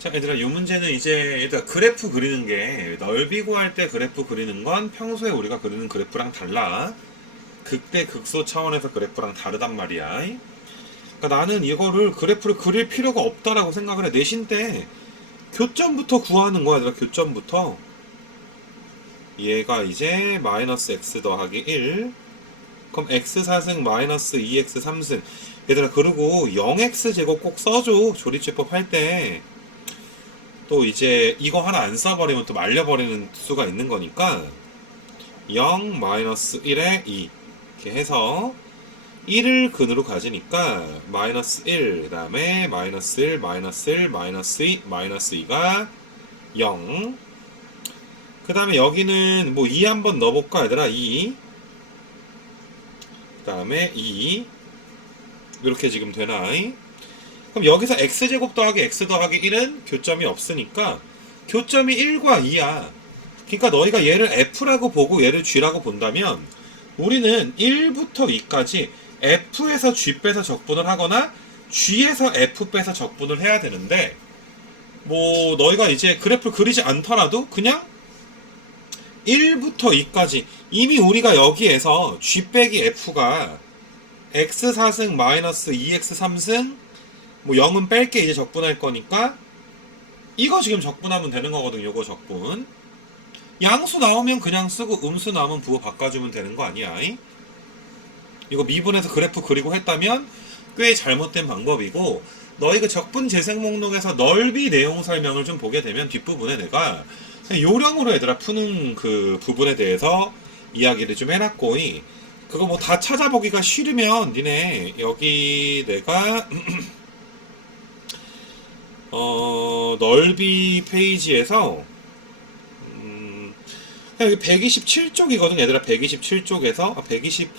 자, 얘들아, 이 문제는 이제 얘들아 그래프 그리는 게 넓이 구할 때 그래프 그리는 건 평소에 우리가 그리는 그래프랑 달라. 극대 극소 차원에서 그래프랑 다르단 말이야. 그러니까 나는 이거를 그래프를 그릴 필요가 없다라고 생각을 해. 내신 때 교점부터 구하는 거야, 얘들아. 교점부터. 얘가 이제 마이너스 x 더하기 1. 그럼 x 4승 마이너스 2x 3승. 얘들아, 그리고 0x 제곱 꼭 써줘. 조리제법 할 때. 또 이제 이거 하나 안 써버리면 또 말려버리는 수가 있는 거니까 0 마이너스 1에 2 이렇게 해서 1을 근으로 가지니까 마이너스 1 그 다음에 마이너스 1 마이너스 1 마이너스 2 마이너스 2가 0 그 다음에 여기는 뭐 2 한번 넣어볼까 얘들아? 2 그 다음에 2 이렇게 지금 되나? 그럼 여기서 x제곱 더하기 x 더하기 1은 교점이 없으니까 교점이 1과 2야. 그러니까 너희가 얘를 f라고 보고 얘를 g라고 본다면 우리는 1부터 2까지 f에서 g 빼서 적분을 하거나 g에서 f 빼서 적분을 해야 되는데 뭐 너희가 이제 그래프를 그리지 않더라도 그냥 1부터 2까지 이미 우리가 여기에서 g 빼기 f가 x 4승 마이너스 2x 3승 뭐 0은 뺄게 이제 적분할 거니까 이거 지금 적분하면 되는 거거든 요거 적분 양수 나오면 그냥 쓰고 음수 나오면 부호 바꿔주면 되는 거 아니야 이? 이거 미분해서 그래프 그리고 했다면 꽤 잘못된 방법이고 너희 그 적분 재생 목록에서 넓이 내용 설명을 좀 보게 되면 뒷부분에 내가 요령으로 얘들아 푸는 그 부분에 대해서 이야기를 좀 해놨고 이 그거 뭐 다 찾아보기가 싫으면 니네 여기 내가 어 넓이 페이지에서 음, 여기 127쪽이거든. 얘들아 127쪽에서 아, 120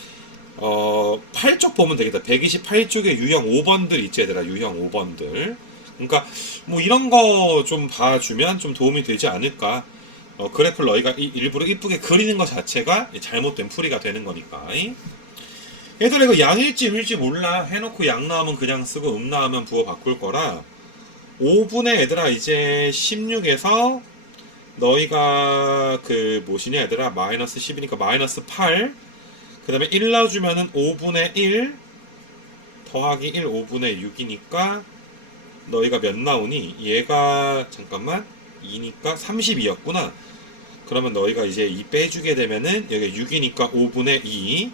어 8쪽 보면 되겠다. 128쪽에 유형 5번들 있지 얘들아. 유형 5번들. 그러니까 뭐 이런 거 좀 봐주면 좀 도움이 되지 않을까. 어, 그래프를 너희가 이- 일부러 이쁘게 그리는 것 자체가 잘못된 풀이가 되는 거니까. 이. 얘들아 이거 양일지 일지 몰라. 해놓고 양 나오면 그냥 쓰고 음 나오면 부호 바꿀 거라 5분의 얘들아 이제 16에서 너희가 그 뭐시냐 얘들아? 마이너스 10이니까 마이너스 8 그 다음에 1 넣어주면은 5분의 1 더하기 1 5분의 6이니까 너희가 몇 나오니? 얘가 잠깐만 2니까 32였구나. 그러면 너희가 이제 2 빼주게 되면은 여기 6이니까 5분의 2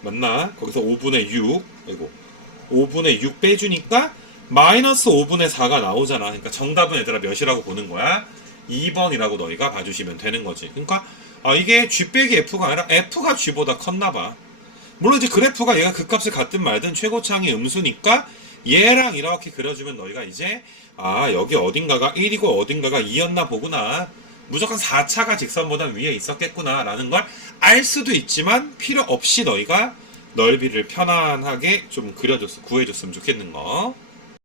맞나? 거기서 5분의 6 아이고. 5분의 6 빼주니까 마이너스 5분의 4가 나오잖아. 그러니까 정답은 얘들아 몇이라고 보는 거야? 2번이라고 너희가 봐주시면 되는 거지. 그러니까 아 이게 G 빼기 F가 아니라 F가 G보다 컸나 봐. 물론 이제 그래프가 얘가 극값을 갖든 말든 최고창이 음수니까 얘랑 이렇게 그려주면 너희가 이제 아 여기 어딘가가 1이고 어딘가가 2였나 보구나. 무조건 4차가 직선보다 위에 있었겠구나 라는 걸 알 수도 있지만 필요 없이 너희가 넓이를 편안하게 좀 그려줬, 구해줬으면 좋겠는 거.